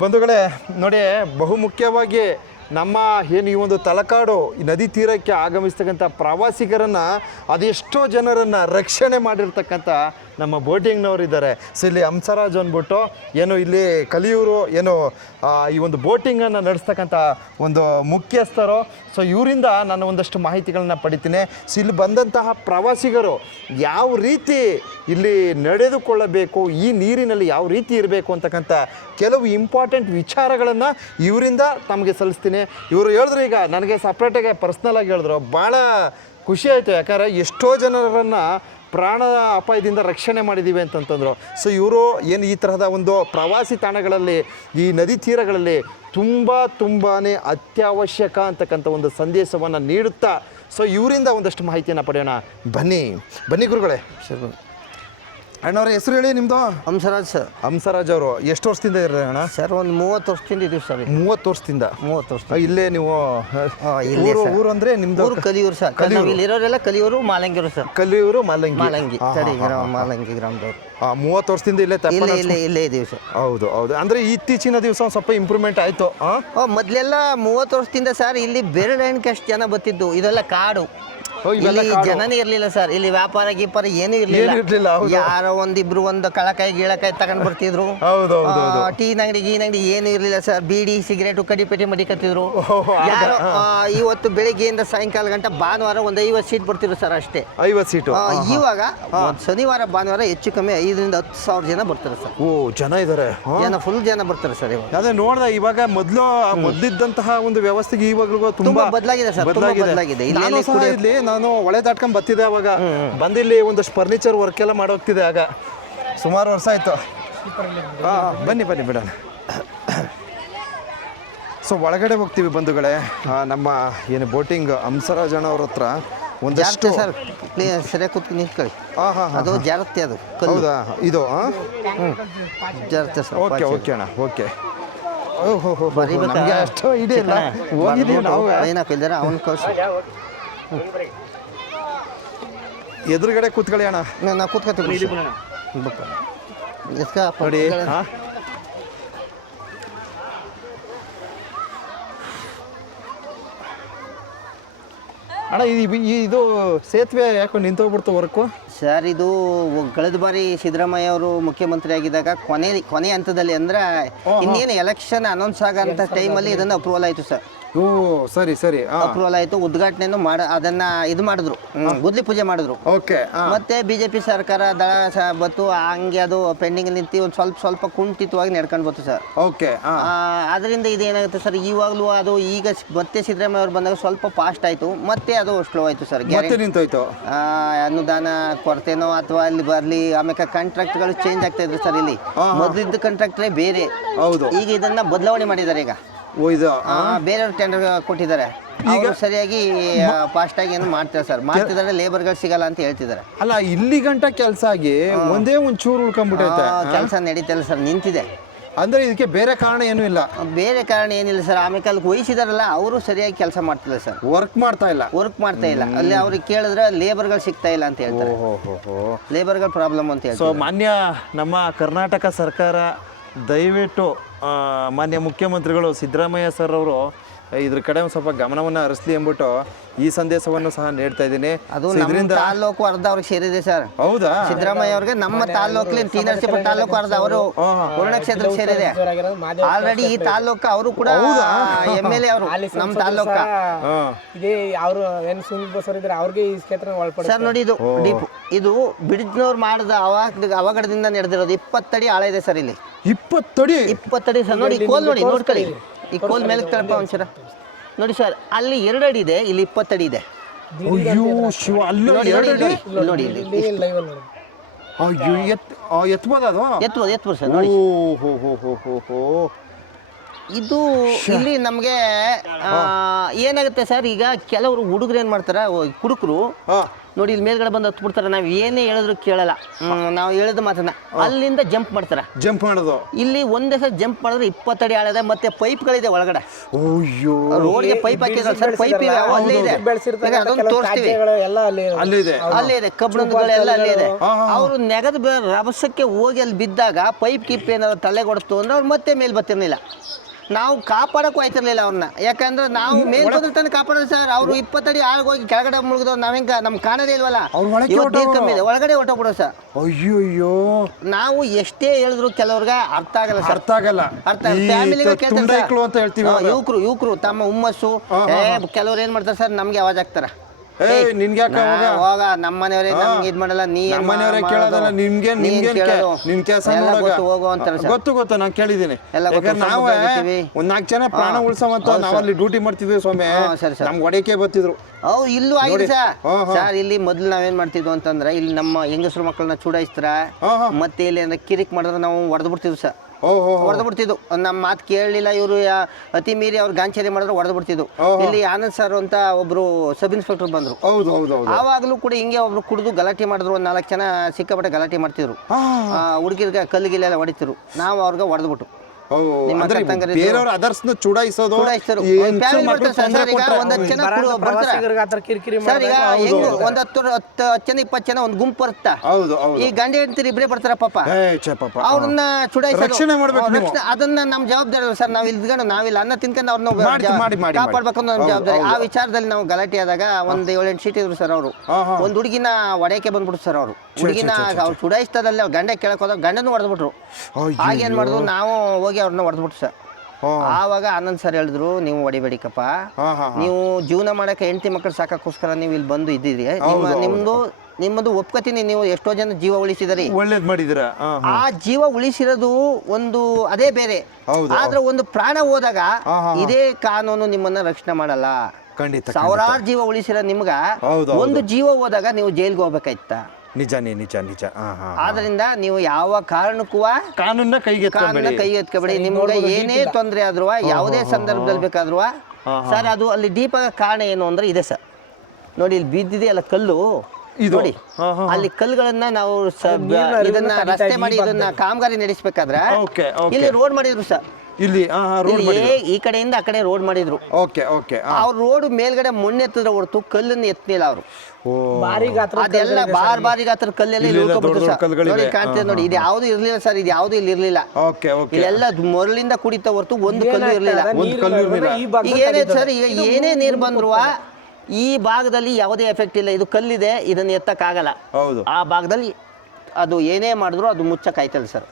ಬಂಧುಗಳೇ ನೋಡಿ, ಬಹುಮುಖ್ಯವಾಗಿ ನಮ್ಮ ಏನು ಈ ಒಂದು ತಲಕಾಡು ನದಿ ತೀರಕ್ಕೆ ಆಗಮಿಸ್ತಕ್ಕಂಥ ಪ್ರವಾಸಿಗರನ್ನು ಅದೆಷ್ಟೋ ಜನರನ್ನು ರಕ್ಷಣೆ ಮಾಡಿರ್ತಕ್ಕಂಥ ನಮ್ಮ ಬೋಟಿಂಗ್ನವರಿದ್ದಾರೆ. ಸೊ ಇಲ್ಲಿ ಹಂಸರಾಜ್ ಅಂದ್ಬಿಟ್ಟು ಏನು ಇಲ್ಲಿ ಕಲಿಯೂರು ಏನು ಈ ಒಂದು ಬೋಟಿಂಗನ್ನು ನಡೆಸ್ತಕ್ಕಂಥ ಒಂದು ಮುಖ್ಯಸ್ಥರು. ಸೊ ಇವರಿಂದ ನಾನು ಒಂದಷ್ಟು ಮಾಹಿತಿಗಳನ್ನ ಪಡಿತೀನಿ. ಸೊ ಇಲ್ಲಿ ಬಂದಂತಹ ಪ್ರವಾಸಿಗರು ಯಾವ ರೀತಿ ಇಲ್ಲಿ ನಡೆದುಕೊಳ್ಳಬೇಕು, ಈ ನೀರಿನಲ್ಲಿ ಯಾವ ರೀತಿ ಇರಬೇಕು ಅಂತಕ್ಕಂಥ ಕೆಲವು ಇಂಪಾರ್ಟೆಂಟ್ ವಿಚಾರಗಳನ್ನು ಇವರಿಂದ ತಮಗೆ ಸಲ್ಲಿಸ್ತೀನಿ. ಇವರು ಹೇಳಿದ್ರು, ಈಗ ನನಗೆ ಸಪ್ರೇಟಾಗಿ ಪರ್ಸ್ನಲಾಗಿ ಹೇಳಿದ್ರು, ಭಾಳ ಖುಷಿ ಆಯಿತು. ಯಾಕಂದರೆ ಎಷ್ಟೋ ಜನರನ್ನು ಪ್ರಾಣ ಅಪಾಯದಿಂದ ರಕ್ಷಣೆ ಮಾಡಿದ್ದೀವಿ ಅಂತಂತಂದರು. ಸೊ ಇವರು ಏನು ಈ ತರಹದ ಒಂದು ಪ್ರವಾಸಿ ತಾಣಗಳಲ್ಲಿ, ಈ ನದಿ ತೀರಗಳಲ್ಲಿ ತುಂಬಾ ಅತ್ಯವಶ್ಯಕ ಅಂತಕ್ಕಂಥ ಒಂದು ಸಂದೇಶವನ್ನು ನೀಡುತ್ತಾ, ಸೊ ಇವರಿಂದ ಒಂದಷ್ಟು ಮಾಹಿತಿಯನ್ನು ಪಡೆಯೋಣ. ಬನ್ನಿ ಗುರುಗಳೇ. ಸರ್ ಅಣ್ಣವ್ರ ಹೆಸರು ಹೇಳಿ ನಿಮ್ಮದು? ಹಂಸರಾಜ್ ಸರ್. ಹಂಸರಾಜ್ ಅವರು ಎಷ್ಟು ವರ್ಷದಿಂದ ಇರ್ರಿ ಅಣ್ಣ? ಸರ್ ಒಂದು 30 ವರ್ಷದಿಂದ ಇದೀವಿ ಸರ್. 30 ವರ್ಷದಿಂದ? 30 ವರ್ಷ. ಇಲ್ಲೇ ನೀವು ಊರು ಅಂದರೆ ನಿಮ್ಮದು? ಊರು ಕಲಿಯೂರು ಸರ್. ಇಲ್ಲಿರೋರೆಲ್ಲ ಕಲಿಯೂರು ಮಾಲಂಗಿರು ಸರ್. ಕಲಿಯೂರು ಮಾಲಂಗಿ ಮಾಲಂಗಿ ಗ್ರಾಮದವ್ರು. 30 ವರ್ಷದಿಂದ ಇಲ್ಲೇ ಇದೀವಿ ಸರ್. ಹೌದು. ಅಂದರೆ ಇತ್ತೀಚಿನ ದಿವಸ ಸ್ವಲ್ಪ ಇಂಪ್ರೂವ್ಮೆಂಟ್ ಆಯಿತು. ಮೊದಲೆಲ್ಲ 30 ವರ್ಷದಿಂದ ಸರ್ ಇಲ್ಲಿ ಬೆರಳೆಣ್ಕೆ ಅಷ್ಟು ಜನ ಬರ್ತಿದ್ದು. ಇದೆಲ್ಲ ಕಾಡು, ಇಲ್ಲಿ ಜನನೇ ಇರ್ಲಿಲ್ಲ ಸರ್. ಇಲ್ಲಿ ವ್ಯಾಪಾರ ಗೀಪಾರ ಏನೂ ಇರ್ಲಿಲ್ಲ. ಯಾರೋ ಒಂದಿಬ್ರು ಒಂದು ಕಳಕಾಯಿ ಗೀಳಕಾಯಿ ತಗೊಂಡ್ ಬರ್ತಿದ್ರು. ಟೀ ಅಂಗಡಿ ಏನು ಇರ್ಲಿಲ್ಲ ಸರ್. ಬೀಡಿ ಸಿಗರೇಟು ಕಡಿಪೆಟಿ ಮಡಿಕತ್ತಿದ್ರು. ಯಾರೋ ಇವತ್ತು ಬೆಳಿಗ್ಗೆಯಿಂದ ಸಾಯಂಕಾಲ ಗಂಟ ಭಾನುವಾರ ಒಂದು 50 ಸೀಟ್ ಬರ್ತಿದ್ರು ಸರ್, ಅಷ್ಟೇ. 50 ಸೀಟು. ಇವಾಗ ಶನಿವಾರ ಭಾನುವಾರ ಹೆಚ್ಚು ಕಮ್ಮಿ 5,000 to 10,000 ಜನ ಬರ್ತಾರೆ ಸರ್. ಜನ ಇದ್ದಾರೆ, ಫುಲ್ ಜನ ಬರ್ತಾರೆ ಸರ್. ಇವಾಗ ಅದೇ ನೋಡ್ದೆ, ಇವಾಗ ಮೊದಲಿದ್ದಂತಹ ಒಂದು ವ್ಯವಸ್ಥೆಗೆ ಇವಾಗಲೂ ತುಂಬಾ ಬದಲಾಗಿದೆ ಸರ್. ಬದಲಾಗಿದೆ. ಇಲ್ಲಿ ನಾನು ಒಳೆ ದಾಟ್ಕೊಂಡ್ ಬರ್ತಿದ್ದೆ, ಅವಾಗ ಬಂದಿಲ್ಲಿ ಒಂದಷ್ಟು ಫರ್ನಿಚರ್ ವರ್ಕ್ ಎಲ್ಲ ಮಾಡೋಗ್ತಿದೆ. ಆಗ ಸುಮಾರು ವರ್ಷ ಆಯ್ತು. ಬನ್ನಿ ಬಿಡೋಣ. ಸೊ ಒಳಗಡೆ ಹೋಗ್ತೀವಿ ಬಂಧುಗಳೇ. ನಮ್ಮ ಏನು ಬೋಟಿಂಗ್ ಹಂಸರಾಜಣ್ಣ ಅವ್ರ ಹತ್ರ ಒಂದಷ್ಟು ಸರ್ ಸರಿಯಾಗಿ ಕೂತ್ಕೊಂಡು ನಿಂತ್ಕೊಳ್ಳಿ. ಅದು ಜಾರತ್ತೆ, ಅದು ಹೌದಾ? ಇದು ಜಾರತ್ತೆ ಸರ್. ಓಕೆ ಅಣ್ಣ, ಓಕೆ. ಅಷ್ಟು ಇದೆಯಲ್ಲ, ಹೋಗಿದ್ದೀವಿ ನಾವು. ಏನಾಕಿದ್ದಾರೆ ಅವನು ಕಳ್ಸಿ. ಎದುರುಗಡೆ ಕೂತ್ಕೊಳ್ಳಿ ಅಣ್ಣ. ನಾವು ಕೂತ್ಕೊತೀವಿ ನೋಡಿ. ಅಣ್ಣ ಇದು ಸೇತುವೆ ಯಾಕೋ ನಿಂತೋಗ್ಬಿಡ್ತು ವರ್ಕು ಸರ್? ಇದು ಕಳೆದ ಬಾರಿ ಸಿದ್ದರಾಮಯ್ಯ ಅವರು ಮುಖ್ಯಮಂತ್ರಿ ಆಗಿದ್ದಾಗ ಕೊನೆ ಹಂತದಲ್ಲಿ, ಅಂದ್ರೆ ಇನ್ನೇನು ಎಲೆಕ್ಷನ್ ಅನೌನ್ಸ್ ಆಗಂತ ಟೈಮಲ್ಲಿ ಇದನ್ನು ಅಪ್ರೂವಲ್ ಆಯಿತು ಸರ್. ಸರಿ ಅಪ್ರೂವಲ್ ಆಯಿತು. ಉದ್ಘಾಟನೆಯನ್ನು ಅದನ್ನ ಇದು ಮಾಡಿದ್ರು, ಗುದ್ಲಿ ಪೂಜೆ ಮಾಡಿದ್ರು. ಓಕೆ. ಮತ್ತೆ ಬಿಜೆಪಿ ಸರ್ಕಾರ ದಳ ಬತ್ತು, ಹಂಗೆ ಅದು ಪೆಂಡಿಂಗ್ ನಿಂತು ಒಂದು ಸ್ವಲ್ಪ ಕುಂಠಿತವಾಗಿ ನಡ್ಕೊಂಡು ಬಂತು ಸರ್. ಓಕೆ. ಅದರಿಂದ ಇದೇನಾಗುತ್ತೆ ಸರ್, ಇವಾಗಲೂ ಅದು ಈಗ ಮತ್ತೆ ಸಿದ್ದರಾಮಯ್ಯ ಅವ್ರು ಬಂದಾಗ ಸ್ವಲ್ಪ ಫಾಸ್ಟ್ ಆಯಿತು, ಮತ್ತೆ ಅದು ಸ್ಲೋ ಆಯಿತು ಸರ್. ನಿಂತೋಯ್ತು. ಅನುದಾನ ಕೊರತೆನೋ ಅಥವಾ ಅಲ್ಲಿ ಬರಲಿ. ಆಮೇಲೆ ಕಾಂಟ್ರಾಕ್ಟ್ಗಳು ಚೇಂಜ್ ಆಗ್ತಾ ಇದ್ರು ಸರ್. ಇಲ್ಲಿ ಮೊದಲಿದ್ದ ಕಾಂಟ್ರಾಕ್ಟ್ರೇ ಬೇರೆ. ಹೌದು. ಈಗ ಇದನ್ನ ಬದಲಾವಣೆ ಮಾಡಿದ್ದಾರೆ. ಈಗ ಬೇರೆಯವ್ರು ಟೆಂಡರ್ ಕೊಟ್ಟಿದ್ದಾರೆ. ಈಗ ಸರಿಯಾಗಿ ಫಾಸ್ಟ್ ಆಗಿ ಏನು ಮಾಡ್ತಾರೆ ಸರ್. ಮಾಡ್ತಿದ್ದಾರೆ, ಲೇಬರ್ಗಳು ಸಿಗಲ್ಲ ಅಂತ ಹೇಳ್ತಿದ್ದಾರೆ. ಅಲ್ಲ, ಇಲ್ಲಿ ಗಂಟ ಕೆಲಸ ಆಗಿ ಒಂದೇ ಒಂಚೂರು ಉಳ್ಕೊಂಡ್ಬಿಟ್ಟೈತೆ. ಕೆಲಸ ನಡೀತಿಲ್ಲ ಸರ್, ನಿಂತಿದೆ. ಅಂದ್ರೆ ಇದಕ್ಕೆ ಬೇರೆ ಕಾರಣ ಏನೂ ಇಲ್ಲ? ಬೇರೆ ಕಾರಣ ಏನಿಲ್ಲ ಸರ್. ಆಮೇಲೆ ಅಲ್ಲಿ ವಹಿಸಿದಾರಲ್ಲ, ಅವರು ಸರಿಯಾಗಿ ಕೆಲಸ ಮಾಡ್ತಿಲ್ಲ ಸರ್. ವರ್ಕ್ ಮಾಡ್ತಾ ಇಲ್ಲ. ಅಲ್ಲಿ ಅವ್ರಿಗೆ ಕೇಳಿದ್ರೆ ಲೇಬರ್ಗಳು ಸಿಗ್ತಾ ಇಲ್ಲ ಅಂತ ಹೇಳ್ತಾರೆ. ಲೇಬರ್ಗಳ ಪ್ರಾಬ್ಲಮ್ ಅಂತ ಹೇಳ್ತಾರೆ. ಸೊ ಮಾನ್ಯ ನಮ್ಮ ಕರ್ನಾಟಕ ಸರ್ಕಾರ ದಯವಿಟ್ಟು ಮಾನ್ಯ ಮುಖ್ಯಮಂತ್ರಿಗಳು ಸಿದ್ದರಾಮಯ್ಯ ಸರ್ ಅವರು ಇದ್ರ ಕಡೆ ಒಂದು ಸ್ವಲ್ಪ ಗಮನವನ್ನು ಹರಿಸಲಿ ಎಂಬಿಟ್ಟು ಈ ಸಂದೇಶವನ್ನು ಸಹ ನೀಡ್ತಾ ಇದ್ದೀನಿ. ಅದು ಇದರಿಂದ ತಾಲೂಕು ಅರ್ಧ ಅವ್ರಿಗೆ ಸೇರಿದೆ ಸರ್. ಹೌದಾ? ಸಿದ್ದರಾಮಯ್ಯ ಅವ್ರಿಗೆ ನಮ್ಮ ತಾಲೂಕಲ್ಲಿ ಟಿ.ನರಸೀಪುರ ತಾಲೂಕು ಅರ್ಧ ಅವರು ಪೂರ್ಣ ಕ್ಷೇತ್ರಕ್ಕೆ ಸೇರಿದೆ. ಆಲ್ರೆಡಿ ಈ ತಾಲೂಕು ಅವರು ಕೂಡ MLA ಅವರು ನಮ್ಮ ತಾಲೂಕ. ಸರ್ ನೋಡಿ, ಇದು ಬಿಡಿದ್ನವ್ರು ಮಾಡಿದ ಅವಘಡದಿಂದ ನಡೆದಿರೋದು. 20 ಅಡಿ ಆಳ ಇದೆ ಸರ್ ಇಲ್ಲಿ. 20 ಅಡಿ ಸರ್. ನೋಡಿ ಕೋಲ್ ನೋಡ್ಕೊಳ್ಳಿ. ಈ ಕೋಲ್ ಮೇಲೆ ತಳಪ ಒಂದ್ಸರ ನೋಡಿ ಸರ್. ಅಲ್ಲಿ 2 ಅಡಿ ಇದೆ, ಇಲ್ಲಿ 20 ಅಡಿ ಇದೆ. ನೋಡಿ ಎತ್ಬೋದು ಸರ್. ನೋಡಿ ಇದು ಇಲ್ಲಿ ನಮಗೆ ಏನಾಗುತ್ತೆ ಸರ್, ಈಗ ಕೆಲವರು ಹುಡುಗರು ಏನು ಮಾಡ್ತಾರೆ, ಕುಡುಕರು ನೋಡಿ ಇಲ್ಲಿ ಮೇಲ್ಗಡೆ ಬಂದು ಹತ್ತು ಬಿಡ್ತಾರೆ, ನಾವು ಏನೇ ಹೇಳಿದ್ರು ಕೇಳಲ್ಲ, ನಾವು ಹೇಳಿದ ಮಾತನ್ನ ಅಲ್ಲಿಂದ ಜಂಪ್ ಮಾಡ್ತಾರೆ. ಜಂಪ್ ಮಾಡೋದು ಇಲ್ಲಿ ಒಂದೇ ಸಲ ಜಂಪ್ ಮಾಡಿದ್ರೆ 20 ಅಡಿ ಆಳದ, ಮತ್ತೆ ಪೈಪ್ಗಳಿದೆ ಒಳಗಡೆ. ಅಯ್ಯೋ, ರೋಡ್ಗೆ ಪೈಪ್ ಹಾಕಿದ್ರೆ ಸರ್, ಪೈಪ್ ಇದೆ ಅಲ್ಲೇ ಇದೆ, ಅದನ್ನು ತೋರಿಸ್ತೀವಿ. ಅಲ್ಲೇ ಇದೆ ಕಬ್ಬಣಗಳೆಲ್ಲ ಅಲ್ಲೇ ಇದೆ. ಅವರು ನೆಗದ ರಭಸಕ್ಕೆ ಹೋಗಿ ಅಲ್ಲಿ ಬಿದ್ದಾಗ ಪೈಪ್ ಕಿಪ್ ಏನಾದ್ರು ತಲೆ ಕೊಡ್ತು ಅಂದ್ರೆ ಅವ್ರು ಮತ್ತೆ ಮೇಲ್ ಬರ್ತಿರ್ಲಿಲ್ಲ. ನಾವು ಕಾಪಾಡಕ್ಕೂ ಆಯ್ತಿರ್ಲಿಲ್ಲ ಅವ್ರನ್ನ, ಯಾಕಂದ್ರೆ ನಾವು ಮೇಲ್ ಬಂದ್ರೆ ತಾನೇ ಕಾಪಾಡೋದು ಸರ್. ಅವರು 20 ಅಡಿ ಆಳ್ಗೋಗಿ ಕೆಳಗಡೆ ಮುಳುಗಿದವ್ರು ನಾವೆಂಗ ನಮ್ಗೆ ಕಾಣದೇ ಇಲ್ವಲ್ಲ, ಕಮ್ಮಿ ಇದೆ, ಒಳಗಡೆ ಹೊಟ್ಟೋಗ್ಬಿಡೋ ಸರ್. ಅಯ್ಯೋ, ನಾವು ಎಷ್ಟೇ ಹೇಳಿದ್ರು ಕೆಲವ್ರಿಗೆ ಅರ್ಥ ಆಗಲ್ಲ ಸರ್, ಅರ್ಥ ಆಗಲ್ಲ. ಫ್ಯಾಮಿಲಿಗೆ ಕೇಳ್ತಾರೆ, ಯುವಕರು ತಮ್ಮ ಹುಮ್ಮಸ್ಸು, ಕೆಲವ್ರು ಏನ್ ಮಾಡ್ತಾರೆ ಸರ್, ನಮ್ಗೆ ಆವಾಜ್ ಆಗ್ತಾರ, ನಿನ್ಗೆ ಹೋಗ ನಮ್ಮ ಮನೆಯವರೇ ನಮ್ಗೆ ಇದ್ ಮಾಡಲ್ಲ, ನೀ ಮನೆಯವರೇ ಕೇಳೋದಲ್ಲ, ನಿನ್ ಕೆಲಸ ಹೋಗೋ ಅಂತಾರೆ ಸರ್. ಗೊತ್ತು ನಾನು ಕೇಳಿದ್ದೀನಿ. ನಾವು ಒಂದ್ 4 ಜನ ಪ್ರಾಣ ಉಳ್ಸವಂತ ನಾವಲ್ಲಿ ಡ್ಯೂಟಿ ಮಾಡ್ತಿದ್ವಿ ಸ್ವಾಮಿ, ನಮ್ಗೆ ಒಡೆಕೆ ಬರ್ತಿದ್ರು. ಇಲ್ಲೂ ಆಗಿದೆ ಸರ್. ಇಲ್ಲಿ ಮೊದ್ಲು ನಾವೇನ್ ಮಾಡ್ತಿದ್ವು ಅಂತಂದ್ರೆ, ಇಲ್ಲಿ ನಮ್ಮ ಹೆಂಗಸರು ಮಕ್ಕಳನ್ನ ಚೂಡಾಯಿಸ್ತಾರ, ಮತ್ತೆ ಇಲ್ಲಿ ಕಿರಿಕ್ ಮಾಡಿದ್ರೆ ನಾವು ಹೊಡೆದು ಬಿಡ್ತಿದ್ವಿ ಸರ್, ಹೊಡೆದು ಬಿಡ್ತಿದ್ವು. ನಮ್ಮ ಮಾತು ಕೇಳಲಿಲ್ಲ ಇವರು, ಅತಿ ಮೀರಿ ಅವ್ರು ಗಾಂಚೇರಿ ಮಾಡಿದ್ರೆ ಹೊಡೆದು ಬಿಡ್ತಿದ್ವು. ಇಲ್ಲಿ ಆನಂದ್ ಸರ್ ಅಂತ ಒಬ್ರು ಸಬ್ ಇನ್ಸ್ಪೆಕ್ಟರ್ ಬಂದ್ರು, ಆವಾಗಲೂ ಕೂಡ ಹಿಂಗೆ ಒಬ್ರು ಕುಡಿದು ಗಲಾಟೆ ಮಾಡಿದ್ರು. ಒಂದ್ 4 ಜನ ಸಿಕ್ಕಾಪಟ್ಟೆ ಗಲಾಟೆ ಮಾಡ್ತಿದ್ರು, ಹುಡುಗಿರ್ಗೆ ಕಲ್ಲಿಗೆಲ್ಲ ಹೊಡಿತಿರು. ನಾವು ಅವ್ರಿಗೆ ಹೊಡೆದ್ಬಿಟ್ಟು ಚುಡಾಯಿಸೋದು ಒಂದ್ 10 ಜನ 20 ಜನ ಒಂದ್ ಗುಂಪು ಬರುತ್ತಾ, ಈ ಗಂಡ ಹೆಂಡತಿ ಇಬ್ಬರೇ ಬರ್ತಾರ ಪಾಪ, ಅವ್ರನ್ನ ಚುಡಾಯಿಸೋದು ಅದನ್ನ ನಮ್ ಜವಾಬ್ದಾರಿ ಸರ್. ನಾವ್ ಇಲ್ಕೊಂಡು ನಾವಿಲ್ಲ ಅನ್ನ ತಿನ್ಕೊಂಡು ಅವ್ರನ್ನ ಕಾಪಾಡ್ಬೇಕು ಅನ್ನೋ ನಮ್ ಜವಾಬ್ದಾರಿ. ಆ ವಿಚಾರದಲ್ಲಿ ನಾವು ಗಲಾಟೆ ಆದಾಗ ಒಂದ್ 7-8 ಸೀಟ್ ಇದ್ರು ಸರ್. ಅವರು ಒಂದ್ ಹುಡುಗಿನ ಒಡೆಯಕ್ಕೆ ಬಂದ್ಬಿಟ್ಟು ಸರ್, ಅವರು ಹುಡುಗಿನ ಅವ್ರು ಚುಡಾಯಿಸ್ತದಲ್ಲಿ ಅವ್ರ ಗಂಡ ಕೇಳಕ್ ಹೋದಾಗ ಗಂಡನ ಹೊಡೆದ್ಬಿಟ್ರು. ಹಾಗೇನ್ ಮಾಡಿದ್ರು, ನಾವು ಹೋಗಿ ಅವ್ರನ್ನ ಹೊಡೆದ್ಬಿಟ್ಟು ಸರ್. ಆವಾಗ ಆನಂದ್ ಸರ್ ಹೇಳಿದ್ರು, ನೀವು ಹೊಡಿಬೇಡಿಕಪ್ಪ, ನೀವು ಜೀವನ ಮಾಡಕ್ಕೆ ಹೆಂಡತಿ ಮಕ್ಕಳು ಸಾಕೋಸ್ಕರ ನೀವು ಇಲ್ಲಿ ಬಂದು ಇದ್ದಿದ್ರಿ, ನಿಮ್ಮದು ಒಪ್ಕೋತೀನಿ, ನೀವು ಎಷ್ಟೋ ಜನ ಜೀವ ಉಳಿಸಿದ್ರಿ, ಒಳ್ಳೇದ್ ಮಾಡಿದ್ರ. ಆ ಜೀವ ಉಳಿಸಿರೋದು ಒಂದು ಅದೇ ಬೇರೆ, ಆದ್ರೆ ಒಂದು ಪ್ರಾಣ ಹೋದಾಗ ಇದೇ ಕಾನೂನು ನಿಮ್ಮನ್ನ ರಕ್ಷಣೆ ಮಾಡಲ್ಲ. ಸಾವಿರಾರು ಜೀವ ಉಳಿಸಿರೋ ನಿಮ್ಗ ಒಂದು ಜೀವ ಹೋದಾಗ ನೀವು ಜೈಲ್ಗೆ ಹೋಗ್ಬೇಕಾಯ್ತ. ನಿಜ. ಆದ್ರಿಂದ ನೀವು ಯಾವ ಕಾರಣಕ್ಕೂ ಕಾನೂನ ಕೈಗೆ ಎತ್ಕೊಬೇಡಿ. ನಿಮ್ಗೆ ಏನೇ ತೊಂದರೆ ಆದ್ರೂ, ಯಾವುದೇ ಸಂದರ್ಭದಲ್ಲಿ ಬೇಕಾದ್ರೂ ಸರ್, ಅದು ಅಲ್ಲಿ ದೀಪ ಕಾರಣ ಏನು ಅಂದ್ರೆ ಇದೆ ಸರ್. ನೋಡಿ ಇಲ್ಲಿ ಬಿದ್ದಿದೆ ಅಲ್ಲ ಕಲ್ಲು, ನೋಡಿ ಅಲ್ಲಿ ಕಲ್ಲುಗಳನ್ನ ನಾವು ಇದನ್ನ ರಸ್ತೆ ಮಾಡಿ ಇದನ್ನ ಕಾಮಗಾರಿ ನಡೆಸಬೇಕಾದ್ರೆ ಇಲ್ಲಿ ರೋಡ್ ಮಾಡಿದ್ರು ಸರ್. ಇಲ್ಲಿ ಈ ಕಡೆಯಿಂದ ಆ ಕಡೆ ರೋಡ್ ಮಾಡಿದ್ರು. ಅವ್ರ ರೋಡ್ ಮೇಲ್ಗಡೆ ಮಣ್ಣು ಎತ್ತಿದ್ರೆ ಹೊರತು ಕಲ್ಲನ್ನು ಎತ್ತಲಿಲ್ಲ ಅವರು. ಅದೆಲ್ಲ ಬಾರಿ ಗಾತ್ರ ಕಲ್ಲೆಲ್ಲ ನೋಡಿ ಕಾಣ್ತಿದೆ ನೋಡಿ. ಇದು ಯಾವ್ದು ಇರ್ಲಿಲ್ಲ ಸರ್, ಇದು ಯಾವ್ದು ಇಲ್ಲಿ ಇರ್ಲಿಲ್ಲ. ಇಲ್ಲೆಲ್ಲ ಮರಳಿಂದ ಕುಡಿತಾ ಹೊರತು ಒಂದು ಕಲ್ಲು ಇರ್ಲಿಲ್ಲ. ಈಗ ಏನಾಯ್ತು ಸರ್, ಈಗ ಏನೇ ನೀರು ಬಂದ್ರು ಈ ಭಾಗದಲ್ಲಿ ಯಾವುದೇ ಎಫೆಕ್ಟ್ ಇಲ್ಲ. ಇದು ಕಲ್ಲಿದೆ, ಇದನ್ನ ಎತ್ತಕ್ಕಾಗಲ್ಲ. ಆ ಭಾಗದಲ್ಲಿ ಅದು ಏನೇ ಮಾಡಿದ್ರು ಅದು ಮುಚ್ಚಕ್ಕಾಯ್ತಲ್ಲ ಸರ್.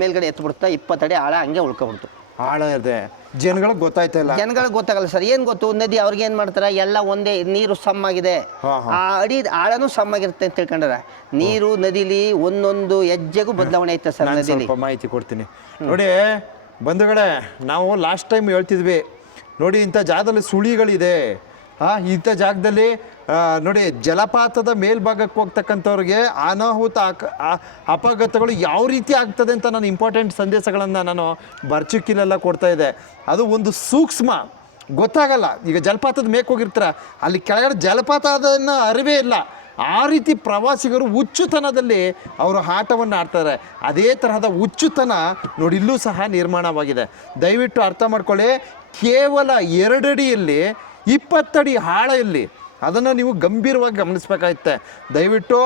ಮೇಲ್ಗಡೆ ಎತ್ಬಿಡ್ತಾ 20 ಅಡಿ ಆಳ ಹಂಗೆ ಉಳ್ಕೊಬಿಡ್ತು. ಆಳ ಇದೆ, ಜನಗಳಿಗೆ ಗೊತ್ತಾಯ್ತಲ್ಲ. ಜನಗಳಿಗೆ ಗೊತ್ತಾಗಲ್ಲ ಸರ್. ಏನ್ ಗೊತ್ತು, ನದಿ ಅವ್ರಿಗೆ ಏನ್ ಮಾಡ್ತಾರ, ಎಲ್ಲ ಒಂದೇ ನೀರು ಸಮ್ಮಾಗಿದೆ, ಆ ಅಡಿ ಆಳನೂ ಸಮ್ಮಾಗಿರುತ್ತೆ ಅಂತ ತಿಳ್ಕೊಂಡ್ರ. ನೀರು ನದಿಲಿ ಒಂದೊಂದು ಹೆಜ್ಜೆಗೂ ಬದಲಾವಣೆ ಐತೆ ಸರ್. ನದಿಲಿ ಮಾಹಿತಿ ಕೊಡ್ತೀನಿ ನೋಡಿ ಬಂಧುಗಳೇ. ನಾವು ಲಾಸ್ಟ್ ಟೈಮ್ ಹೇಳ್ತಿದ್ವಿ ನೋಡಿ, ಇಂಥ ಜಾಗದಲ್ಲಿ ಸುಳಿಗಳಿದೆ, ಇಂಥ ಜಾಗದಲ್ಲಿ ನೋಡಿ ಜಲಪಾತದ ಮೇಲ್ಭಾಗಕ್ಕೆ ಹೋಗ್ತಕ್ಕಂಥವ್ರಿಗೆ ಅನಾಹುತ ಅಪಘಾತಗಳು ಯಾವ ರೀತಿ ಆಗ್ತದೆ ಅಂತ ನಾನು ಇಂಪಾರ್ಟೆಂಟ್ ಸಂದೇಶಗಳನ್ನು ನಾನು ಬರ್ಚಿಕ್ಕಿಲೆಲ್ಲ ಕೊಡ್ತಾ ಇದ್ದೆ. ಅದು ಒಂದು ಸೂಕ್ಷ್ಮ ಗೊತ್ತಾಗಲ್ಲ. ಈಗ ಜಲಪಾತದ ಮೇಕ್ ಹೋಗಿರ್ತಾರೆ, ಅಲ್ಲಿ ಕೆಳಗಡೆ ಜಲಪಾತ ಅದನ್ನು ಅರಿವೇ ಇಲ್ಲ. ಆ ರೀತಿ ಪ್ರವಾಸಿಗರು ಹುಚ್ಚುತನದಲ್ಲಿ ಅವರು ಆಟವನ್ನು ಆಡ್ತಾರೆ. ಅದೇ ತರಹದ ಹುಚ್ಚುತನ ನೋಡಿ ಇಲ್ಲೂ ಸಹ ನಿರ್ಮಾಣವಾಗಿದೆ. ದಯವಿಟ್ಟು ಅರ್ಥ ಮಾಡ್ಕೊಳ್ಳಿ. ಕೇವಲ 2 ಅಡಿಯಲ್ಲಿ 20 ಅಡಿ ಆಳ ಅದನ್ನು ನೀವು ಗಂಭೀರವಾಗಿ ಗಮನಿಸಬೇಕಾಗುತ್ತೆ. ದಯವಿಟ್ಟು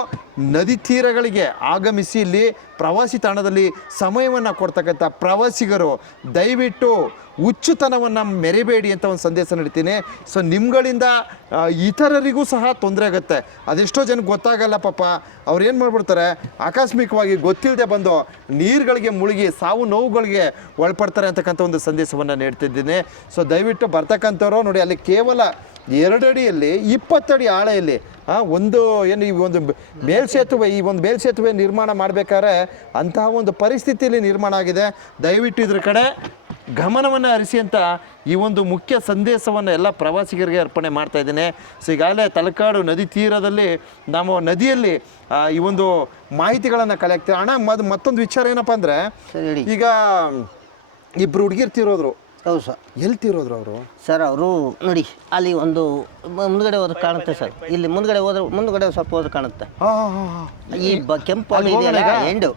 ನದಿ ತೀರಗಳಿಗೆ ಆಗಮಿಸಿ ಇಲ್ಲಿ ಪ್ರವಾಸಿ ತಾಣದಲ್ಲಿ ಸಮಯವನ್ನು ಕೊಡ್ತಕ್ಕಂಥ ಪ್ರವಾಸಿಗರು ದಯವಿಟ್ಟು ಹುಚ್ಚುತನವನ್ನು ಮೆರಿಬೇಡಿ ಅಂತ ಒಂದು ಸಂದೇಶ ನೀಡ್ತೀನಿ. ಸೊ ನಿಮ್ಗಳಿಂದ ಇತರರಿಗೂ ಸಹ ತೊಂದರೆ ಆಗುತ್ತೆ. ಅದೆಷ್ಟೋ ಜನಕ್ಕೆ ಗೊತ್ತಾಗಲ್ಲ ಪಾಪ. ಅವ್ರು ಏನು ಮಾಡ್ಬಿಡ್ತಾರೆ, ಆಕಸ್ಮಿಕವಾಗಿ ಗೊತ್ತಿಲ್ಲದೆ ಬಂದು ನೀರುಗಳಿಗೆ ಮುಳುಗಿ ಸಾವು ನೋವುಗಳಿಗೆ ಒಳಪಡ್ತಾರೆ ಅಂತಕ್ಕಂಥ ಒಂದು ಸಂದೇಶವನ್ನು ನೀಡ್ತಿದ್ದೀನಿ. ಸೊ ದಯವಿಟ್ಟು ಬರ್ತಕ್ಕಂಥವ್ರು ನೋಡಿ, ಅಲ್ಲಿ ಕೇವಲ 2 ಅಡಿಯಲ್ಲಿ 20 ಅಡಿ ಆಳೆಯಲ್ಲಿ ಒಂದು ಏನು ಈ ಒಂದು ಮೇಲ್ಸೇತುವೆ ನಿರ್ಮಾಣ ಮಾಡಬೇಕಾದ್ರೆ ಅಂತಹ ಒಂದು ಪರಿಸ್ಥಿತಿಯಲ್ಲಿ ನಿರ್ಮಾಣ ಆಗಿದೆ. ದಯವಿಟ್ಟು ಇದ್ರ ಕಡೆ ಗಮನವನ್ನು ಹರಿಸಿ ಅಂತ ಈ ಒಂದು ಮುಖ್ಯ ಸಂದೇಶವನ್ನು ಎಲ್ಲ ಪ್ರವಾಸಿಗರಿಗೆ ಅರ್ಪಣೆ ಮಾಡ್ತಾ ಇದ್ದೇನೆ. ಸೊ ಈಗಾಗಲೇ ತಲಕಾಡು ನದಿ ತೀರದಲ್ಲಿ ನಾವು ನದಿಯಲ್ಲಿ ಈ ಒಂದು ಮಾಹಿತಿಗಳನ್ನು ಕಲೆ ಹಾಕ್ತೀವಿ. ಅಣ್ಣ ಮತ್ತೊಂದು ವಿಚಾರ ಏನಪ್ಪ ಅಂದರೆ, ಈಗ 2 ಹುಡುಗಿರು ತೀರೋದ್ರು ಹೌದು ಸರ್. ಎಲ್ಲಿ ತೀರೋದ್ರು ಅವರು? ಸರ್ ಅವರು ನೋಡಿ ಅಲ್ಲಿ ಒಂದು ಮುಂದ್ಗಡೆ ಹೋದ್ರೆ ಕಾಣುತ್ತೆ ಸರ್. ಇಲ್ಲಿ ಮುಂದ್ಗಡೆ ಸ್ವಲ್ಪ ಹೋದ್ರೆ ಕಾಣುತ್ತೆ. ಈ ಕೆಂಪು ಅಲ್ಲಿ ಇದೆಯಲ್ಲ ಎಂಡು,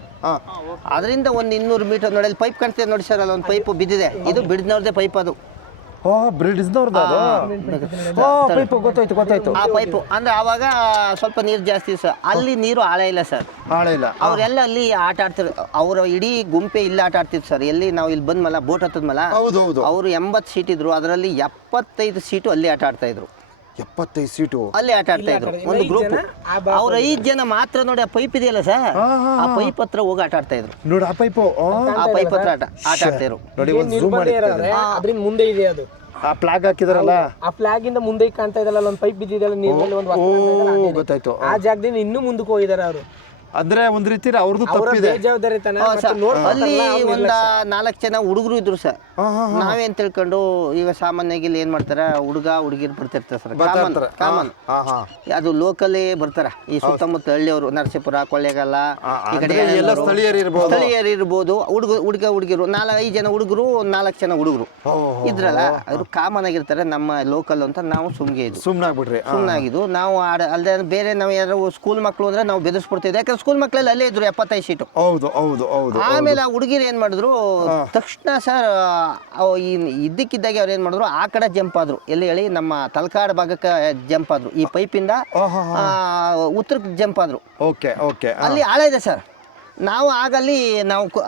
ಅದರಿಂದ ಒಂದು 200 ಮೀಟರ್ ನೋಡಿ ಅಲ್ಲಿ ಪೈಪ್ ಕಾಣ್ತಿದೆ ನೋಡಿ ಸರ್. ಅಲ್ಲಿ ಒಂದು ಪೈಪ್ ಬಿದ್ದಿದೆ, ಇದು ಬಿಡ್ನವ್ರದೇ ಪೈಪ್ ಅದು. ಗೊತ್ತಾಯ್ತು ಗೊತ್ತಾಯ್ತು. ಆ ಪೈಪು ಅಂದ್ರೆ ಆವಾಗ ಸ್ವಲ್ಪ ನೀರು ಜಾಸ್ತಿ ಸರ್. ಅಲ್ಲಿ ನೀರು ಆಳ ಇಲ್ಲ ಸರ್, ಆಳ ಇಲ್ಲ. ಅವರೆಲ್ಲ ಅಲ್ಲಿ ಆಟ ಆಡ್ತಿದ್ರು. ಅವರ ಇಡೀ ಗುಂಪೆ ಇಲ್ಲಿ ಆಟ ಆಡ್ತಿದ್ರು ಸರ್. ಎಲ್ಲಿ ನಾವು ಇಲ್ಲಿ ಬಂದ್ಮಲ್ಲ ಬೋಟ್ ಹತ್ತದ್ಮಲ್ಲ, ಅವರು 80 ಸೀಟ್ ಇದ್ರು, ಅದರಲ್ಲಿ 75 ಸೀಟು ಅಲ್ಲಿ ಆಟ ಆಡ್ತಾ ಇದ್ರು. 75 ಸೀಟು ಅಲ್ಲಿ ಆಟ ಆಡ್ತಾ ಇದ್ರು ಒಂದು ಗ್ರೂಪ್. ಅವ್ರ 5 ಜನ ಮಾತ್ರ ನೋಡಿ ಆ ಪೈಪ್ ಇದೆಯಲ್ಲ ಸರ್, ಆ ಪೈಪ್ ಹತ್ರ ಹೋಗಿ ಆಟ ಆಡ್ತಾ ಇದ್ರು ನೋಡಿ. ಆ ಪೈಪ್ ಹತ್ರ ಆಟ ಆಡ್ತಾ ಇದ್ರು ನೋಡಿ. ಅದ್ರಿಂದ ಮುಂದೆ ಇದೆ ಅದು, ಆ ಫ್ಲಾಗ್ ಹಾಕಿದಾರಲ್ಲ, ಆ ಫ್ಲಾಗ್ ಇಂದ ಮುಂದೆ ಕಾಣ್ತಾ ಇದಲ್ಲ ಒಂದು ಪೈಪ್ ಬಿದ್ದಿದೆಯಲ್ಲ ನೀರಲ್ಲಿ ಒಂದು ಗೊತ್ತಾಯ್ತು. ಆ ಜಾಗದಿಂದ ಇನ್ನೂ ಮುಂದಕ್ಕೆ ಹೋಗಿದ್ದಾರೆ ಅವರು. ಅಂದ್ರೆ ಒಂದ್ ರೀತಿ ಅವ್ರದ್ದು ತಪ್ಪಿದೆ. ಬೇಜವಾಬ್ದಾರಿ ತಾನೆ. ಅಲ್ಲಿ ಒಂದ 4 ಜನ ಹುಡುಗರು ಇದ್ರು ಸರ್. ನಾವೇನ್ ತಿಳ್ಕೊಂಡು ಈಗ ಸಾಮಾನ್ಯವಾಗಿ ಇಲ್ಲಿ ಏನ್ ಮಾಡ್ತಾರ, ಹುಡುಗಿರು ಬರ್ತಿರ್ತಾರೆ ಸರ್. ಕಾಮನ್ ಅದು ಲೋಕಲ್ ಬರ್ತಾರ. ಈ ಸುತ್ತಮುತ್ತ ಹಳ್ಳಿಯವರು, ನರಸೀಪುರ, ಕೊಳ್ಳೇಗಾಲ, ಈ ಕಡೆ ಸ್ಥಳೀಯರು ಇರ್ಬೋದು. ಹುಡುಗಿರು 4-5 ಜನ ಹುಡುಗರು, 4 ಜನ ಹುಡುಗರು ಇದ್ರಲ್ಲ, ಅವರು ಕಾಮನ್ ಆಗಿರ್ತಾರೆ. ನಮ್ಮ ಲೋಕಲ್ ಅಂತ ನಾವು ಸುಮ್ಮನಾಗಿದ್ದು ನಾವು ಅಲ್ಲದೆ ಬೇರೆ ನಾವು ಯಾರು ಸ್ಕೂಲ್ ಮಕ್ಕಳು ಅಂದ್ರೆ ನಾವು ಬೆದರ್ಸ್ಬಿಡ್ತಿದ್ವಿ. ಯಾಕಂದ್ರೆ ಸ್ಕೂಲ್ ಮಕ್ಕಳೆಲ್ಲ ಅಲ್ಲೇ ಇದ್ರು 75 ಸೀಟು. ಆಮೇಲೆ ಆ ಹುಡುಗಿರು ಏನ್ ಮಾಡಿದ್ರು, ತಕ್ಷಣ ಸರ್ ಇದ್ದಕ್ಕಿದ್ದಾಗೆ ಅವ್ರು ಏನ್ ಮಾಡಿದ್ರು, ಆ ಕಡೆ ಜಂಪ್ ಆದ್ರು. ಎಲ್ಲಿ ಹೇಳಿ, ನಮ್ಮ ತಲಕಾಡು ಭಾಗಕ್ಕೆ ಜಂಪ್ ಆದ್ರು. ಈ ಪೈಪಿಂದ ಉತ್ತರಕ್ಕೆ ಜಂಪ್ ಆದ್ರು. ಅಲ್ಲಿ ಆಳ ಇದೆ ಸರ್. ನಾವು ಆಗಲ್ಲಿ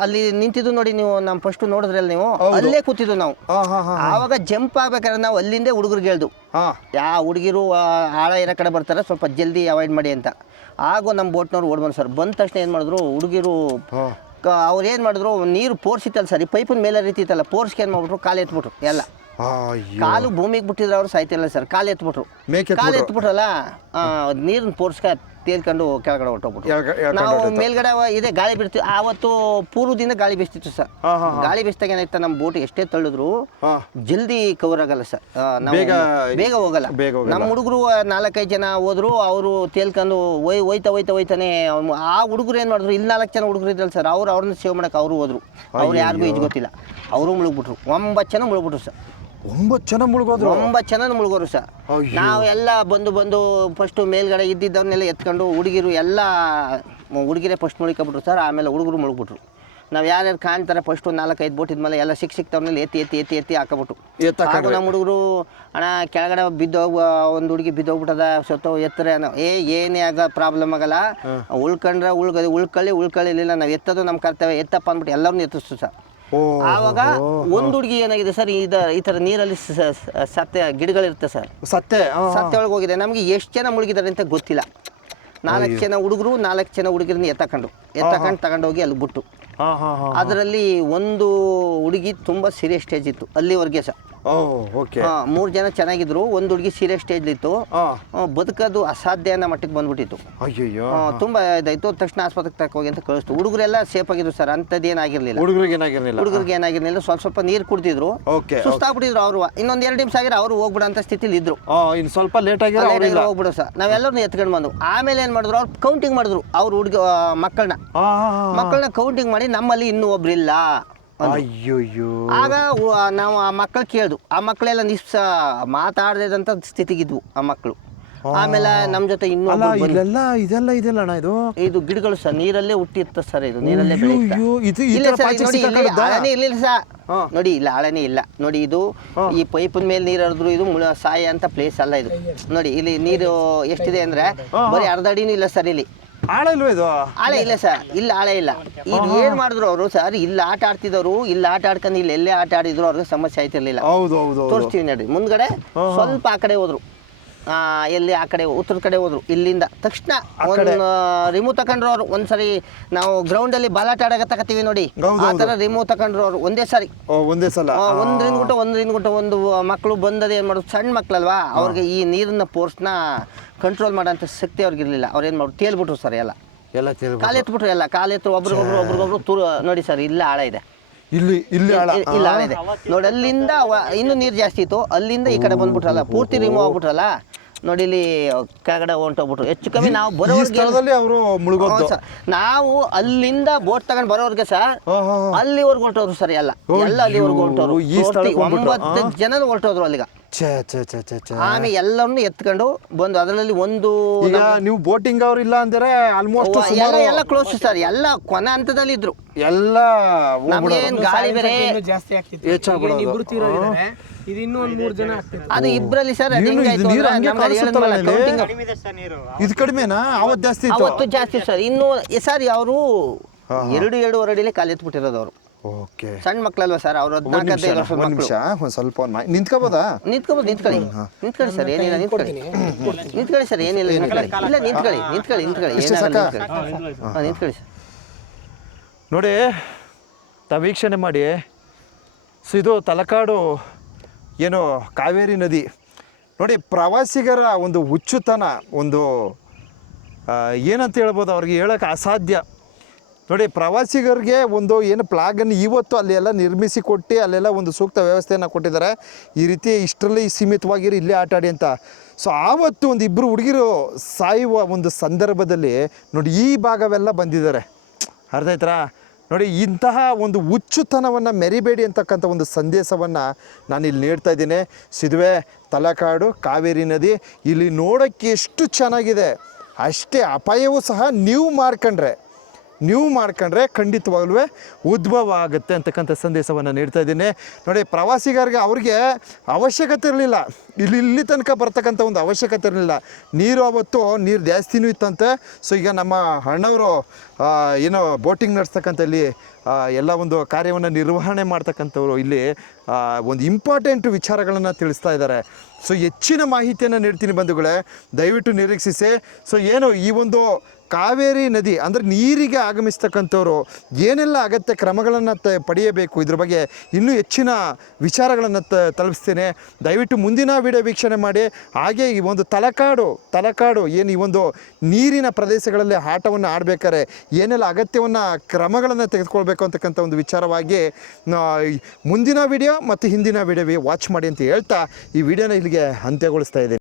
ಅಲ್ಲಿ ನಿಂತಿದ್ದು ನೋಡಿ, ನೀವು ನಮ್ಮ ಫಸ್ಟ್ ನೋಡಿದ್ರಲ್ಲ, ನೀವು ಅಲ್ಲೇ ಕೂತಿದ್ದು ನಾವು. ಆವಾಗ ಜಂಪ್ ಆಗ್ಬೇಕಾದ್ರೆ ನಾವು ಅಲ್ಲಿಂದ ಹುಡುಗರಿಗೆ ಹೇಳ್ದು, ಯಾವ ಹುಡುಗಿರು ಆಳ ಇರೋ ಕಡೆ ಬರ್ತಾರೆ ಸ್ವಲ್ಪ ಜಲ್ದಿ ಅವಾಯ್ಡ್ ಮಾಡಿ ಅಂತ. ಆಗೋ ನಮ್ಮ ಬೋಟ್ನವ್ರು ಓಡ್ಬಂದು ಸರ್. ಬಂದ ತಕ್ಷಣ ಏನು ಮಾಡಿದ್ರು ಹುಡುಗಿರು, ಅವ್ರು ಏನು ಮಾಡಿದ್ರು, ನೀರು ಫೋರ್ಸ್ ಇತ್ತಲ್ಲ ಸರ್, ಈ ಪೈಪಿನ ಮೇಲೆ ರೀತಿ ಇತ್ತಲ್ಲ, ಫೋರ್ಸ್ಗೆ ಏನು ಮಾಡ್ಬಿಟ್ರು, ಕಾಲು ಎತ್ಬಿಟ್ರು. ಎಲ್ಲ ಕಾಲು ಭೂಮಿಗೆ ಬಿಟ್ಟಿದ್ರು ಅವ್ರು, ಸಾಯ್ತಿಲ್ಲ ಸರ್. ಕಾಲು ಎತ್ಬಿಟ್ರಲ್ಲ, ನೀರಿನ ಫೋರ್ಸ್ಗೆ ತೇಲ್ಕೊಂಡು ಕೆಳಗಡೆ ಹೊಟ್ಟೋಗ್ಬಿಟ್ರು. ನಾವು ಮೇಲ್ಗಡೆ ಇದೆ ಗಾಳಿ ಬಿಡ್ತೀವಿ. ಆವತ್ತು ಪೂರ್ವದಿಂದ ಗಾಳಿ ಬೀಸ್ತಿತ್ತು ಸರ್. ಗಾಳಿ ಬೀಸ್ದಾಗ ಏನಾಯ್ತಾ, ನಮ್ಮ ಬೋಟ್ ಎಷ್ಟೇ ತಳ್ಳಿದ್ರು ಜಲ್ದಿ ಕವರ್ ಆಗಲ್ಲ ಸರ್, ಬೇಗ ಹೋಗಲ್ಲ. ನಮ್ಮ ಹುಡುಗರು 4-5 ಜನ ಹೋದ್ರು, ಅವರು ತೇಲ್ಕೊಂಡು ಹೋಯ್ತಾನೆ. ಆ ಹುಡುಗರು ಏನ್ ಮಾಡಿದ್ರು, ಇಲ್ಲಿ 4 ಜನ ಹುಡುಗರು ಇದ್ರಲ್ಲ ಸರ್, ಅವ್ರನ್ನ ಸೇವ್ ಮಾಡಕ್ಕೆ ಅವರು ಹೋದ್ರು. ಅವ್ರು ಯಾರಿಗೂ ಈಜು ಗೊತ್ತಿಲ್ಲ, ಅವರು ಮುಳುಗ್ಬಿಟ್ರು. 9 ಜನ ಮುಳುಗ್ಬಿಟ್ರು ಸರ್. 9 ಜನ ಮುಳುಗೋದ್ರು. 9 ಜನ ಮುಳುಗೋರು ಸರ್. ನಾವೆಲ್ಲ ಬಂದು ಫಸ್ಟ್ ಮೇಲ್ಗಡೆ ಇದ್ದಿದ್ದವನ್ನೆಲ್ಲ ಎತ್ಕೊಂಡು, ಹುಡುಗಿರೇ ಫಸ್ಟ್ ಮುಳುಗ್ಬಿಟ್ರು ಸರ್. ಆಮೇಲೆ ಹುಡುಗರು ಮುಳುಗ್ಬಿಟ್ರು. ನಾವು ಯಾರ್ಯಾರು ಕಾಣ್ತಾರೆ ಫಸ್ಟ್ 4-5 ಬೋಟ್ ಇದ್ಮೇಲೆ ಎಲ್ಲ ಸಿಕ್ತವ್ರನ್ನೆಲ್ಲ ಎತ್ತಿ ಹಾಕಬಿಟ್ಟು. ನಮ್ಮ ಹುಡುಗರು, ಅಣ್ಣ ಕೆಳಗಡೆ ಒಂದು ಹುಡುಗಿ ಬಿದ್ದೋಗ್ಬಿಟ್ಟದ, ಎತ್ತರ ಏನೇ ಪ್ರಾಬ್ಲಮ್ ಆಗಲ್ಲ, ಉಳ್ಕೊಳ್ಳಿಲ್ಲ, ನಾವು ಎತ್ತದು ನಮ್ಮ ಕರ್ತವ್ಯ, ಎತ್ತಪ್ಪ ಅಂದ್ಬಿಟ್ಟು ಎಲ್ಲರನ್ನೂ ಎತ್ತಿಸ್ತು ಸರ್. ಆವಾಗ ಒಂದು ಹುಡುಗಿ ಏನಾಗಿದೆ ಸರ್, ಈ ತರ ನೀರಲ್ಲಿ ಗಿಡಗಳಿರುತ್ತೆ ಸರ್, ಸತ್ತೆ ಒಳಗೆ ಹೋಗಿದೆ. ನಮ್ಗೆ ಎಷ್ಟು ಜನ ಮುಳುಗಿದ್ದಾರೆ ಅಂತ ಗೊತ್ತಿಲ್ಲ. 4 ಜನ ಹುಡುಗರು, 4 ಜನ ಹುಡುಗಿರನ್ನ ಎತ್ತಕೊಂಡು ತಗೊಂಡೋಗಿ ಅಲ್ಲಿ ಬಿಟ್ಟು. ಅದರಲ್ಲಿ ಒಂದು ಹುಡುಗಿ ತುಂಬಾ ಸೀರಿಯಸ್ ಸ್ಟೇಜ್ ಇತ್ತು ಅಲ್ಲಿವರೆಗೆ ಸರ್. 3 ಜನ ಚೆನ್ನಾಗಿದ್ರು, ಒಂದು ಹುಡುಗಿ ಸೀರಿಯಸ್ ಸ್ಟೇಜ್ ಇತ್ತು. ಬದುಕೋದು ಅಸಾಧ್ಯ ಅನ್ನೋ ಮಟ್ಟಿಗೆ ಬಂದ್ಬಿಟ್ಟಿತ್ತು. ತುಂಬಾ ಇದಾಯ್ತು. ತಕ್ಷಣ ಆಸ್ಪತ್ರೆಗೆ ತಗೋಗಿ ಅಂತ ಕಳಿಸ್ತು. ಹುಡುಗರೆಲ್ಲ ಸೇಫ್ ಆಗಿದ್ರು ಸರ್, ಅಂಥದ್ದು ಏನಾಗಿರ್ಲಿಲ್ಲ. ಹುಡುಗರಿಗೆ ಏನಾಗಿರ್ಲಿಲ್ಲ. ಸ್ವಲ್ಪ ನೀರು ಕುಡ್ತಿದ್ರು, ಸುಸ್ತಾಗ್ಬಿಟ್ಟಿದ್ರು. ಅವರು ಇನ್ನೊಂದು 2 ನಿಮಿಷ ಆಗಿರೋ ಅವರು ಹೋಗ್ಬಿಡೋ ಅಂತ ಸ್ಥಿತಿಲಿ ಇದ್ರು. ಸ್ವಲ್ಪ ಲೇಟ್ ಆಗಿ ಹೋಗ್ಬಿಡು ಸರ್. ನಾವೆಲ್ಲರೂ ಎತ್ಕೊಂಡು ಬಂದು ಆಮೇಲೆ ಏನ್ ಮಾಡಿದ್ರು, ಅವ್ರು ಕೌಂಟಿಂಗ್ ಮಾಡಿದ್ರು. ಅವ್ರ ಹುಡುಗಿ ಮಕ್ಕಳನ್ನ ಕೌಂಟಿಂಗ್ ಮಾಡಿ, ನಮ್ಮಲ್ಲಿ ಇನ್ನೂ ಒಬ್ರಿಲ್ಲ. ಆಗ ನಾವು ಆ ಮಕ್ಕಳು ಕೇಳ್ದು. ಆ ಮಕ್ಕಳೆಲ್ಲ ಮಾತಾಡದಂತ ಸ್ಥಿತಿಗಿದ್ವು ಆ ಮಕ್ಕಳು. ಆಮೇಲೆ ನಮ್ಮ ಜೊತೆ ಇನ್ನೂ ಇದು ಗಿಡಗಳು ಸರ್, ನೀರಲ್ಲೇ ಹುಟ್ಟಿರ್ತ ಸರ್. ಇದು ನೀರಲ್ಲೇ ಆಳನೇ ಇರ್ಲಿಲ್ಲ ಸರ್. ನೋಡಿ, ಇಲ್ಲ ಆಳನೇ ಇಲ್ಲ ನೋಡಿ. ಇದು ಈ ಪೈಪಿನ ಮೇಲೆ ನೀರು ಹರಿದ್ರು, ಇದು ಸಾಯ ಅಂತ ಪ್ಲೇಸ್ ಅಲ್ಲ ಇದು. ನೋಡಿ ಇಲ್ಲಿ ನೀರು ಎಷ್ಟಿದೆ ಅಂದ್ರೆ ಬರೀ ಅರ್ಧ ಅಡಿನೂ ಇಲ್ಲ ಸರ್. ಇಲ್ಲಿ ಆಳ ಇಲ್ವ? ಇದು ಆಳ ಇಲ್ಲ ಸರ್, ಇಲ್ಲ ಆಳ ಇಲ್ಲ. ಇದು ಏನ್ ಮಾಡಿದ್ರು ಅವರು ಸರ್, ಇಲ್ಲಿ ಆಟ ಆಡ್ತಿದವರು, ಇಲ್ಲಿ ಆಟ ಆಡ್ಕೊಂಡು ಇಲ್ಲಿ ಎಲ್ಲೇ ಆಟ ಆಡಿದ್ರು ಅವ್ರಿಗೆ ಸಮಸ್ಯೆ ಆಯ್ತಿರ್ಲಿಲ್ಲ. ತೋರಿಸ್ತೀವಿ ನೋಡಿ. ಮುಂದ್ಗಡೆ ಸ್ವಲ್ಪ ಆ ಕಡೆ ಹೋದ್ರು, ಎಲ್ಲಿ ಆ ಕಡೆ ಉತ್ತರ ಕಡೆ ಹೋದ್ರು. ಇಲ್ಲಿಂದ ತಕ್ಷಣ ಒಂದು ರಿಮೂವ್ ತಕೊಂಡ್ರು ಅವ್ರು. ಒಂದ್ಸರಿ ನಾವು ಗ್ರೌಂಡ್ ಅಲ್ಲಿ ಬಾಲಾಟ ಆಡಕತ್ತೀವಿ ನೋಡಿ, ಆ ತರ ರಿಮೂವ್ ತಕೊಂಡ್ರು ಅವ್ರು ಒಂದೇ ಸಲ. ಒಂದ್ರಿಂದ ಒಂದು ಮಕ್ಕಳು ಬಂದದ ಏನ್ ಮಾಡೋದು, ಸಣ್ಣ ಮಕ್ಳಲ್ವಾ, ಅವ್ರಿಗೆ ಈ ನೀರಿನ ಫೋರ್ಸ್ನ ಕಂಟ್ರೋಲ್ ಮಾಡೋಂಥ ಶಕ್ತಿ ಅವ್ರಿಗಿರ್ಲಿಲ್ಲ. ಅವ್ರು ಏನು ಮಾಡೋದು, ತೇಲ್ಬಿಟ್ರು ಸರ್. ಎಲ್ಲ ಕಾಲೆತ್ಬಿಟ್ರು. ಒಬ್ರಿಗೊಬ್ರು ತೂರು ನೋಡಿ ಸರ್. ಇಲ್ಲ ಆಳ ಇದೆ, ಇಲ್ಲಿ ಆಳ ಇದೆ ನೋಡಿ. ಅಲ್ಲಿಂದ ಇನ್ನೂ ನೀರು ಜಾಸ್ತಿ ಇತ್ತು, ಅಲ್ಲಿಂದ ಈ ಕಡೆ ಬಂದ್ಬಿಟ್ರಲ್ಲ, ಪೂರ್ತಿ ರಿಮೂವ್ ಆಗ್ಬಿಟ್ರಲ್ಲ. ನೋಡಿ ಇಲ್ಲಿ ಕೆಳಗಡೆ ಹೊಂಟೋಗ್ಬಿಟ್ರು. ಹೆಚ್ಚು ಕಮ್ಮಿ ನಾವು ಈ ಬರೋರ್ಗೆ ಸ್ಥಳದಲ್ಲಿ ಅವರು ಮುಳುಗೋದು. ನಾವು ಅಲ್ಲಿಂದ ಬೋಟ್ ತಗೊಂಡ್ ಬರೋರ್ಗೆ ಸರ್ ಅಲ್ಲಿವರೆಗೂ ಹೊರಟೋದ್ರು ಸರ್. ಎಲ್ಲ ಅಲ್ಲಿವರೆಗೂ ಹೊರಟೋರು. ಈ ಸ್ಥಳಕ್ಕೆ 9 ಜನ ಹೊರಟೋದ್ರು ಅಲ್ಲಿಗ. ಆಮೇಲೆ ಎಲ್ಲರನ್ನು ಎತ್ಕೊಂಡು ಬಂದು ಅದರಲ್ಲಿ ಒಂದು ಈಗ ನೀವು ಬೋಟಿಂಗ್ ಅವ್ರು ಇಲ್ಲ ಅಂದ್ರೆ ಆಲ್ಮೋಸ್ಟ್ ಎಲ್ಲ ಕ್ಲೋಸ್ ಸರ್. ಎಲ್ಲ ಕೊನೆ ಹಂತದಲ್ಲಿ ಇದ್ರು. ಎಲ್ಲ ನಮ್ಗೇನ್ ಗಾಳಿ ಬೇರೆ ಇನ್ನೂ ಜಾಸ್ತಿ ಆಗ್ತಿತ್ತು. ಈಗ ಇಬ್ರು ತೀರೋಗಿದ್ದಾರೆ. ಇದು ಇನ್ನೂ ಒಂದು 3 ಜನ ಆಗ್ತಿತ್ತು. ಅದು ಇಬ್ರಲ್ಲಿ ಸರ್ ಅದು ಹೆಂಗಾಯ್ತು ಅಂದ್ರೆ ನಮ್ಗೆ ಹೇಳಿದ್ನಲ್ಲ counting ಇದು ಕಡಿಮೆನಾ ಅವತ್ತು ಜಾಸ್ತಿ ಇತ್ತು? ಅವತ್ತು ಜಾಸ್ತಿ ಸರ್. ಇನ್ನು ಸರ್ ಅವರು 2-2.5 ಅಡಿಲಿ ಕಾಲೆತ್ಬಿಟ್ಟಿರೋದು ಅವರು. ಓಕೆ, ಸಣ್ಣ ಮಕ್ಕಳಲ್ವಾ ಸರ್ ಅವರು? 14-15 ವರ್ಷದ ಒಂದು ನಿಮಿಷ ಒಂದು ಸ್ವಲ್ಪ ನಿಂತ್ಕೋಬೋದಾ? ನಿಂತ್ಕೊಳ್ಳಿ ಸರ್, ಏನಿಲ್ಲ ನಿಂತ್ಕೊಳ್ಳಿ ಸರ್, ಏನಿಲ್ಲ ಇಲ್ಲ ನಿಂತ್ಕೊಳ್ಳಿ ನಿಂತ್ಕೊಳ್ಳಿ ಸರ್. ನೋಡಿ ತಾವು ವೀಕ್ಷಣೆ ಮಾಡಿ. ಸೊ ಇದು ತಲಕಾಡು ಏನು ಕಾವೇರಿ ನದಿ ನೋಡಿ, ಪ್ರವಾಸಿಗರ ಒಂದು ಹುಚ್ಚುತನ, ಒಂದು ಏನಂತ ಹೇಳ್ಬೋದು, ಅವ್ರಿಗೆ ಹೇಳೋಕೆ ಅಸಾಧ್ಯ. ನೋಡಿ, ಪ್ರವಾಸಿಗರಿಗೆ ಒಂದು ಏನು ಪ್ಲಾಗನ್ನು ಇವತ್ತು ಅಲ್ಲಿ ಎಲ್ಲ ನಿರ್ಮಿಸಿ ಕೊಟ್ಟು ಅಲ್ಲೆಲ್ಲ ಒಂದು ಸೂಕ್ತ ವ್ಯವಸ್ಥೆಯನ್ನು ಕೊಟ್ಟಿದ್ದಾರೆ. ಈ ರೀತಿ ಇಷ್ಟರಲ್ಲಿ ಸೀಮಿತವಾಗಿರಿ, ಇಲ್ಲೇ ಆಟ ಆಡಿ ಅಂತ. ಸೊ ಆವತ್ತು ಒಂದು ಇಬ್ಬರು ಹುಡುಗಿರು ಸಾಯುವ ಒಂದು ಸಂದರ್ಭದಲ್ಲಿ ನೋಡಿ ಈ ಭಾಗವೆಲ್ಲ ಬಂದಿದ್ದಾರೆ. ಅರ್ಥ ಆಯ್ತಾ? ನೋಡಿ, ಇಂತಹ ಒಂದು ಹುಚ್ಚುತನವನ್ನು ಮೆರಿಬೇಡಿ ಅಂತಕ್ಕಂಥ ಒಂದು ಸಂದೇಶವನ್ನು ನಾನು ಇಲ್ಲಿ ನೀಡ್ತಾ ಇದ್ದೀನಿ. ಸಿದುವೆ ತಲಕಾಡು ಕಾವೇರಿ ನದಿ ಇಲ್ಲಿ ನೋಡೋಕ್ಕೆ ಎಷ್ಟು ಚೆನ್ನಾಗಿದೆ, ಅಷ್ಟೇ ಅಪಾಯವೂ ಸಹ ನೀವು ಮಾಡ್ಕೊಂಡ್ರೆ ಖಂಡಿತವಾಗ್ಲೂ ಉದ್ಭವ ಆಗುತ್ತೆ ಅಂತಕ್ಕಂಥ ಸಂದೇಶವನ್ನು ನೀಡ್ತಾ ಇದ್ದೀನಿ. ನೋಡಿ, ಪ್ರವಾಸಿಗರಿಗೆ ಅವ್ರಿಗೆ ಅವಶ್ಯಕತೆ ಇರಲಿಲ್ಲ, ಇಲ್ಲಿ ತನಕ ಬರ್ತಕ್ಕಂಥ ಒಂದು ಅವಶ್ಯಕತೆ ಇರಲಿಲ್ಲ. ನೀರು ಅವತ್ತು ನೀರು ಜಾಸ್ತಿನೂ ಇತ್ತಂತೆ. ಸೊ ಈಗ ನಮ್ಮ ಅಣ್ಣವರು ಏನೋ ಬೋಟಿಂಗ್ ನಡೆಸ್ತಕ್ಕಂಥ ಇಲ್ಲಿ ಎಲ್ಲ ಒಂದು ಕಾರ್ಯವನ್ನು ನಿರ್ವಹಣೆ ಮಾಡ್ತಕ್ಕಂಥವ್ರು ಇಲ್ಲಿ ಒಂದು ಇಂಪಾರ್ಟೆಂಟ್ ವಿಚಾರಗಳನ್ನು ತಿಳಿಸ್ತಾ ಇದ್ದಾರೆ. ಸೊ ಹೆಚ್ಚಿನ ಮಾಹಿತಿಯನ್ನು ನೀಡ್ತೀನಿ ಬಂಧುಗಳೇ, ದಯವಿಟ್ಟು ನಿರೀಕ್ಷಿಸಿ. ಸೊ ಏನು ಈ ಒಂದು ಕಾವೇರಿ ನದಿ ಅಂದರೆ ನೀರಿಗೆ ಆಗಮಿಸ್ತಕ್ಕಂಥವ್ರು ಏನೆಲ್ಲ ಅಗತ್ಯ ಕ್ರಮಗಳನ್ನು ಪಡೆಯಬೇಕು, ಇದ್ರ ಬಗ್ಗೆ ಇನ್ನೂ ಹೆಚ್ಚಿನ ವಿಚಾರಗಳನ್ನು ತಲುಪಿಸ್ತೇನೆ. ದಯವಿಟ್ಟು ಮುಂದಿನ ವಿಡಿಯೋ ವೀಕ್ಷಣೆ ಮಾಡಿ. ಹಾಗೆ ಈ ಒಂದು ತಲಕಾಡು ಏನು ಈ ಒಂದು ನೀರಿನ ಪ್ರದೇಶಗಳಲ್ಲಿ ಆಟವನ್ನು ಆಡಬೇಕಾದ್ರೆ ಏನೆಲ್ಲ ಅಗತ್ಯವನ್ನು ಕ್ರಮಗಳನ್ನು ತೆಗೆದುಕೊಳ್ಬೇಕು ಅಂತಕ್ಕಂಥ ಒಂದು ವಿಚಾರವಾಗಿ ಮುಂದಿನ ವಿಡಿಯೋ ಮತ್ತು ಹಿಂದಿನ ವಿಡಿಯೋ ವಾಚ್ ಮಾಡಿ ಅಂತ ಹೇಳ್ತಾ ಈ ವಿಡಿಯೋನ ಇಲ್ಲಿಗೆ ಅಂತ್ಯಗೊಳಿಸ್ತಾ ಇದ್ದೀನಿ.